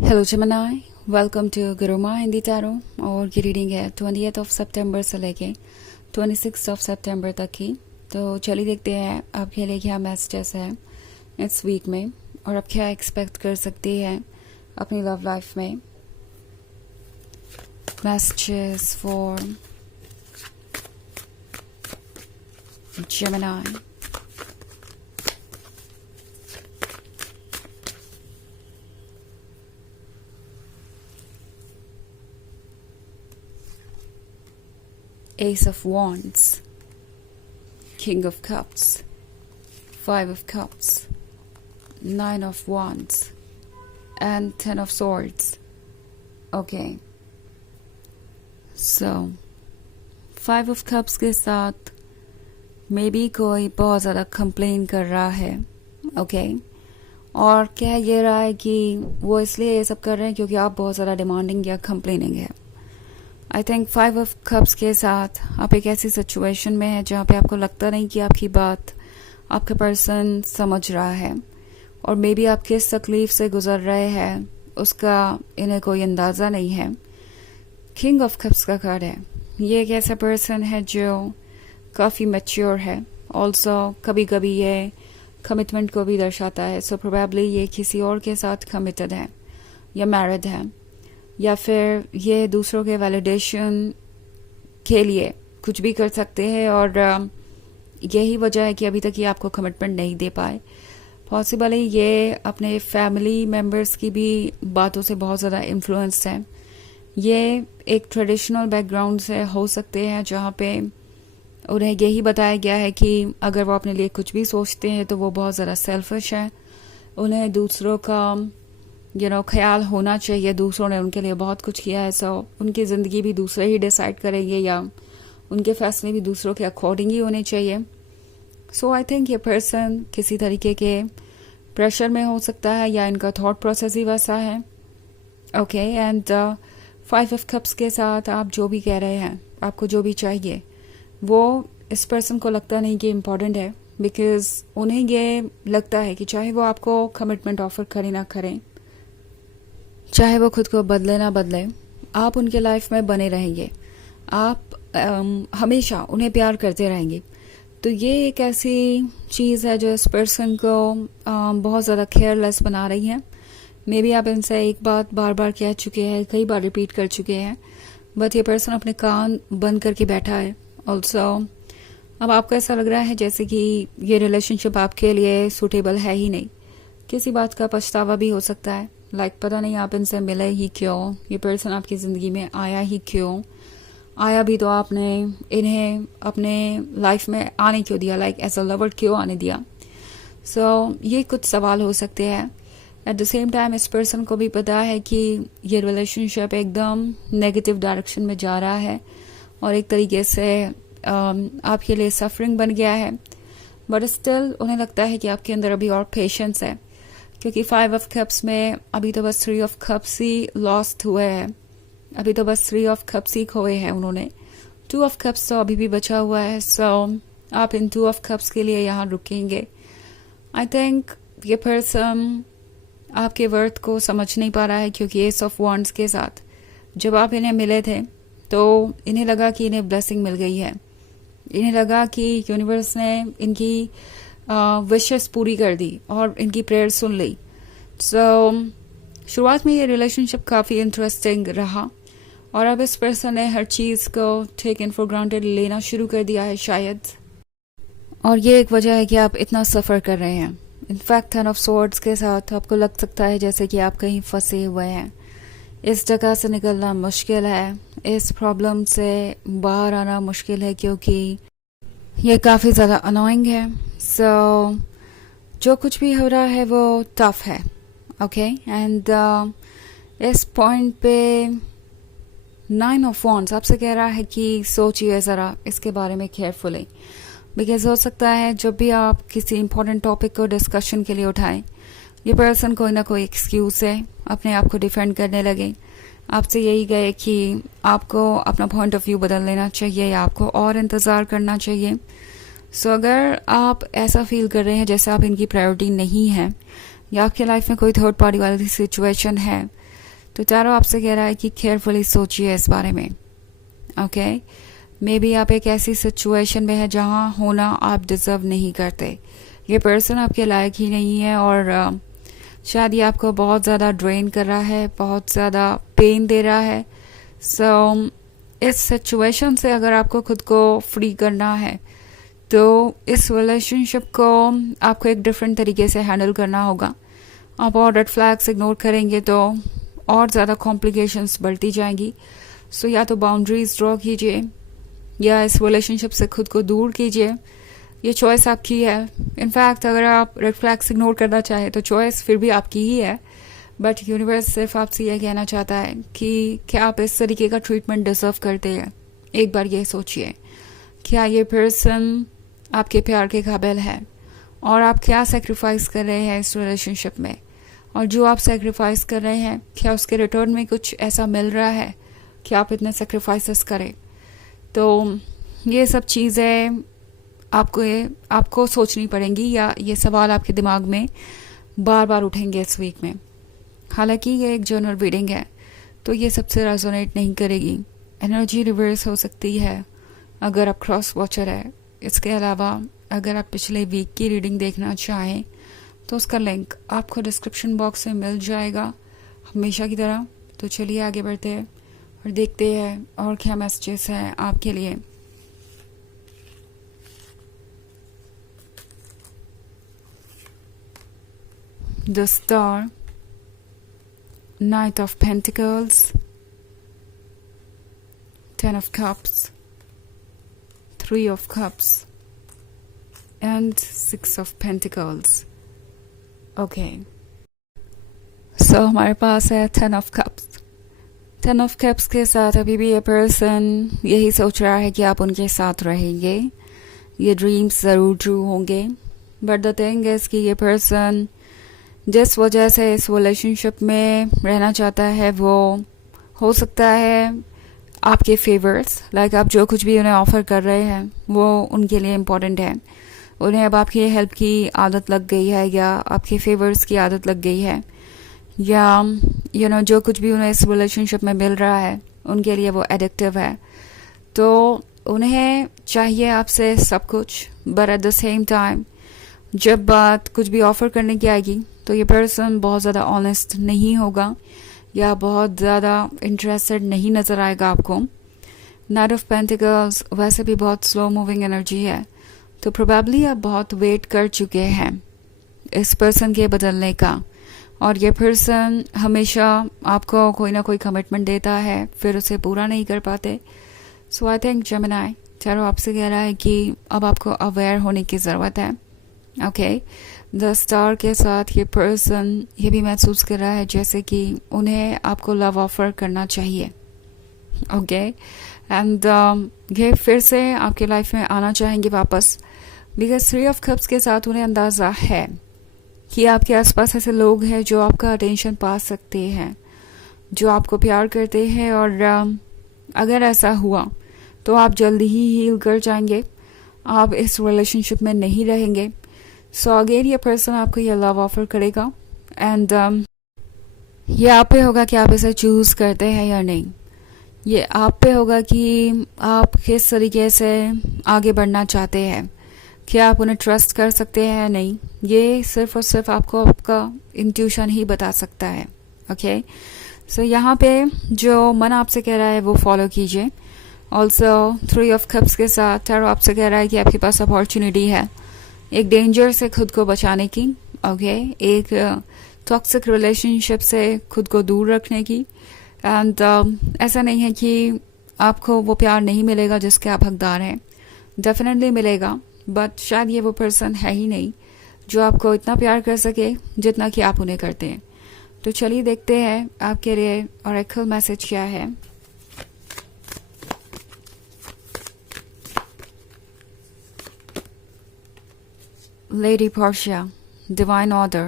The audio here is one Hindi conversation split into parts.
Hello Gemini, welcome to Guruma Hindi tarot. और ये रीडिंग है 20th सितंबर से लेके 26 सितंबर तक की। तो चलिए देखते हैं आपके लिए क्या मैसेजेस है इस वीक में और आप क्या एक्सपेक्ट कर सकते हैं अपनी लव लाइफ में। Messages for Gemini। Ace of Wands, King of Cups, Five of Cups, Nine of Wands, and Ten of Swords. Okay. So, Five of Cups के साथ मे बी कोई बहुत ज़्यादा कंप्लेन कर रहा है। ओके और कह ये रहा है कि वो इसलिए ये सब कर रहे हैं क्योंकि आप बहुत ज़्यादा डिमांडिंग या कंप्लेनिंग है। आई थिंक 5 ऑफ कप्स के साथ आप एक ऐसी सिचुएशन में है जहाँ पे आपको लगता नहीं कि आपकी बात आपका पर्सन समझ रहा है और मे बी आप किस तकलीफ से गुजर रहे हैं उसका इन्हें कोई अंदाज़ा नहीं है। किंग ऑफ कप्स का कार्ड है। ये एक ऐसा पर्सन है जो काफ़ी मैच्योर है। ऑल्सो कभी कभी ये कमिटमेंट को भी दर्शाता है। सो प्रोबेबली ये किसी और के साथ कमिटेड है या मैरिड है या फिर ये दूसरों के वैलिडेशन के लिए कुछ भी कर सकते हैं और यही वजह है कि अभी तक ये आपको कमिटमेंट नहीं दे पाए। पॉसिबली ये अपने फैमिली मेम्बर्स की भी बातों से बहुत ज़्यादा इन्फ्लुएंस्ड है। ये एक ट्रेडिशनल बैकग्राउंड से हो सकते हैं जहाँ पे उन्हें यही बताया गया है कि अगर वो अपने लिए कुछ भी सोचते हैं तो वो बहुत ज़्यादा सेल्फिश है। उन्हें दूसरों का ख्याल होना चाहिए। दूसरों ने उनके लिए बहुत कुछ किया है। सो उनकी ज़िंदगी भी दूसरे ही डिसाइड करेंगे या उनके फैसले भी दूसरों के अकॉर्डिंग ही होने चाहिए। सो आई थिंक ये पर्सन किसी तरीके के प्रेशर में हो सकता है या इनका थॉट प्रोसेस ही वैसा है। ओके एंड 5 ऑफ कप्स के साथ आप जो भी कह रहे हैं, आपको जो भी चाहिए वो इस पर्सन को लगता नहीं कि इम्पॉर्टेंट है। बिकॉज उन्हें ये लगता है कि चाहे वो आपको कमिटमेंट ऑफर करें ना करें, चाहे वो खुद को बदले ना बदले, आप उनके लाइफ में बने रहेंगे। आप हमेशा उन्हें प्यार करते रहेंगे। तो ये एक ऐसी चीज़ है जो इस पर्सन को बहुत ज़्यादा केयरलेस बना रही है। मे बी आप इनसे एक बात बार बार कह चुके हैं, कई बार रिपीट कर चुके हैं, बट ये पर्सन अपने कान बंद करके बैठा है। ऑल्सो अब आपको ऐसा लग रहा है जैसे कि ये रिलेशनशिप आपके लिए सूटेबल है ही नहीं। किसी बात का पछतावा भी हो सकता है। पता नहीं आप इनसे मिले ही क्यों, ये पर्सन आपकी ज़िंदगी में आया ही क्यों, आया भी तो आपने इन्हें अपने लाइफ में आने क्यों दिया, एज अ लवर क्यों आने दिया। सो ये कुछ सवाल हो सकते हैं। एट द सेम टाइम इस पर्सन को भी पता है कि ये रिलेशनशिप एकदम नेगेटिव डायरेक्शन में जा रहा है और एक तरीके से आपके लिए सफरिंग बन गया है। बट स्टिल उन्हें लगता है कि आपके अंदर अभी और पेशेंस है, क्योंकि 5 ऑफ कप्स में अभी तो बस 3 ऑफ कप्स ही लॉस्ट हुए हैं। अभी तो बस 3 ऑफ कप्स ही खोए हैं उन्होंने। 2 ऑफ कप्स तो अभी भी बचा हुआ है। सो आप इन 2 ऑफ कप्स के लिए यहाँ रुकेंगे। आई थिंक ये पर्सन आपके वर्थ को समझ नहीं पा रहा है, क्योंकि एस ऑफ वॉन्ड्स के साथ जब आप इन्हें मिले थे तो इन्हें लगा कि इन्हें ब्लेसिंग मिल गई है। इन्हें लगा कि यूनिवर्स ने इनकी विशेस पूरी कर दी और इनकी प्रेयर सुन ली। सो शुरुआत में ये रिलेशनशिप काफ़ी इंटरेस्टिंग रहा और अब इस पर्सन ने हर चीज़ को टेकन फॉर ग्रांटेड लेना शुरू कर दिया है शायद। और ये एक वजह है कि आप इतना सफ़र कर रहे हैं। इनफैक्ट 10 ऑफ स्वॉर्ड्स के साथ आपको लग सकता है जैसे कि आप कहीं फंसे हुए हैं। इस जगह से निकलना मुश्किल है, इस प्रॉब्लम से बाहर आना मुश्किल है, क्योंकि ये काफ़ी ज़्यादा अनोइंग है। सो जो कुछ भी हो रहा है वो टफ है। ओके एंड इस पॉइंट पे 9 ऑफ वॉन्ड्स आपसे कह रहा है कि सोचिए ज़रा इसके बारे में केयरफुली। बिकॉज हो सकता है जब भी आप किसी इंपॉर्टेंट टॉपिक को डिस्कशन के लिए उठाएं, ये पर्सन कोई ना कोई एक्सक्यूज से अपने आप को डिफेंड करने लगे। आपसे यही गए कि आपको अपना पॉइंट ऑफ व्यू बदल लेना चाहिए या आपको और इंतज़ार करना चाहिए। सो अगर आप ऐसा फील कर रहे हैं जैसे आप इनकी प्रायोरिटी नहीं है या आपके लाइफ में कोई थर्ड पार्टी वाली सिचुएशन है, तो टैरो आपसे कह रहा है कि केयरफुली सोचिए इस बारे में। ओके, मे बी आप एक ऐसी सिचुएशन में है जहाँ होना आप डिजर्व नहीं करते। ये पर्सन आपके लायक ही नहीं है और शायद ये आपको बहुत ज़्यादा ड्रेन कर रहा है, बहुत ज़्यादा पेन दे रहा है। सो इस सिचुएशन से अगर आपको खुद को फ्री करना है तो इस रिलेशनशिप को आपको एक डिफरेंट तरीके से हैंडल करना होगा। आप और रेड फ्लैग्स इग्नोर करेंगे तो और ज़्यादा कॉम्प्लिकेशंस बढ़ती जाएंगी। सो या तो बाउंड्रीज ड्रॉ कीजिए या इस रिलेशनशिप से खुद को दूर कीजिए। ये चॉइस आपकी है। इनफैक्ट अगर आप रेड फ्लैग्स इग्नोर करना चाहें तो चॉइस फिर भी आपकी ही है, बट यूनिवर्स सिर्फ आपसे यह कहना चाहता है कि क्या आप इस तरीके का ट्रीटमेंट डिजर्व करते हैं। एक बार ये सोचिए, क्या ये पर्सन आपके प्यार के काबिल है और आप क्या सेक्रीफाइस कर रहे हैं इस रिलेशनशिप में, और जो आप सेक्रीफाइस कर रहे हैं क्या उसके रिटर्न में कुछ ऐसा मिल रहा है कि आप इतने सेक्रीफाइसेस करें। तो ये सब चीज़ें आपको सोचनी पड़ेंगी या ये सवाल आपके दिमाग में बार बार उठेंगे इस वीक में। हालांकि ये एक जनरल रीडिंग है तो ये सबसे रेजोनेट नहीं करेगी। एनर्जी रिवर्स हो सकती है अगर आप क्रॉस वॉचर है। इसके अलावा अगर आप पिछले वीक की रीडिंग देखना चाहें तो उसका लिंक आपको डिस्क्रिप्शन बॉक्स में मिल जाएगा हमेशा की तरह। तो चलिए आगे बढ़ते हैं और देखते हैं और क्या मैसेजेस हैं आपके लिए। The star, Knight of Pentacles, Ten of Cups, Three of Cups, and Six of Pentacles. Okay. So हमारे पास है Ten of Cups. Ten of Cups के साथ अभी भी ये पर्सन यही सोच रहा है कि आप उनके साथ रहेंगे, ये ड्रीम्स ज़रूर ट्रू होंगे। बट द थिंग इज कि ये पर्सन जिस वजह से इस रिलेशनशिप में रहना चाहता है वो हो सकता है आपके फेवर्स, लाइक आप जो कुछ भी उन्हें ऑफ़र कर रहे हैं वो उनके लिए इम्पोर्टेंट है। उन्हें अब आपकी हेल्प की आदत लग गई है या आपके फेवर्स की आदत लग गई है, या जो कुछ भी उन्हें इस रिलेशनशिप में मिल रहा है उनके लिए वो एडिक्टिव है। तो उन्हें चाहिए आपसे सब कुछ, but at the same time जब बात कुछ भी ऑफ़र करने की आएगी तो ये पर्सन बहुत ज़्यादा ऑनेस्ट नहीं होगा या बहुत ज़्यादा इंटरेस्टेड नहीं नज़र आएगा आपको। नाइट ऑफ पेंटिकल्स वैसे भी बहुत स्लो मूविंग एनर्जी है, तो प्रोबेबली आप बहुत वेट कर चुके हैं इस पर्सन के बदलने का, और ये पर्सन हमेशा आपको कोई ना कोई कमिटमेंट देता है फिर उसे पूरा नहीं कर पाते। सो आई थिंक जेमिनी टैरो आपसे कह रहा है कि अब आपको अवेयर होने की ज़रूरत है। ओके, द स्टार के साथ ये पर्सन ये भी महसूस कर रहा है जैसे कि उन्हें आपको लव ऑफर करना चाहिए। ओके, एंड ये फिर से आपके लाइफ में आना चाहेंगे वापस, बिकॉज थ्री ऑफ कप्स के साथ उन्हें अंदाज़ा है कि आपके आसपास ऐसे लोग हैं जो आपका अटेंशन पा सकते हैं, जो आपको प्यार करते हैं, और अगर ऐसा हुआ तो आप जल्दी ही हील कर जाएंगे, आप इस रिलेशनशिप में नहीं रहेंगे। सो अगेन ये पर्सन आपको ये लव ऑफर करेगा एंड ये आप पे होगा कि आप इसे चूज़ करते हैं या नहीं। ये आप पे होगा कि आप किस तरीके से आगे बढ़ना चाहते हैं, क्या आप उन्हें ट्रस्ट कर सकते हैं या नहीं। ये सिर्फ और सिर्फ आपको आपका इंट्यूशन ही बता सकता है। ओके, सो यहाँ पे जो मन आपसे कह रहा है वो फॉलो कीजिए। ऑल्सो थ्री ऑफ कप्स के साथ टैरो आपसे कह रहा है कि आपके पास अपॉर्चुनिटी है एक डेंजर से खुद को बचाने की। ओके, एक टॉक्सिक रिलेशनशिप से खुद को दूर रखने की। एंड ऐसा नहीं है कि आपको वो प्यार नहीं मिलेगा जिसके आप हकदार हैं, डेफिनेटली मिलेगा, बट शायद ये वो पर्सन है ही नहीं जो आपको इतना प्यार कर सके जितना कि आप उन्हें करते हैं। तो चलिए देखते हैं आपके लिए ऑरेकल मैसेज क्या है। Lady Portia, Divine Order,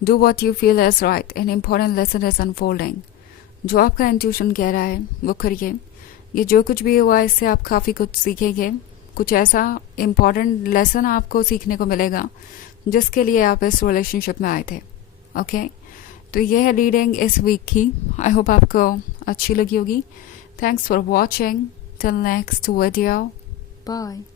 do what you feel is right, an important lesson is unfolding. जो आपका इंट्यूशन कह रहा है वो करिए। ये जो कुछ भी हुआ इससे आप काफ़ी कुछ सीखेंगे, कुछ ऐसा इम्पॉर्टेंट लेसन आपको सीखने को मिलेगा जिसके लिए आप इस रिलेशनशिप में आए थे। ओके, तो यह है रीडिंग इस वीक की। आई होप आपको अच्छी लगी होगी। Thanks for watching. Till next video, bye.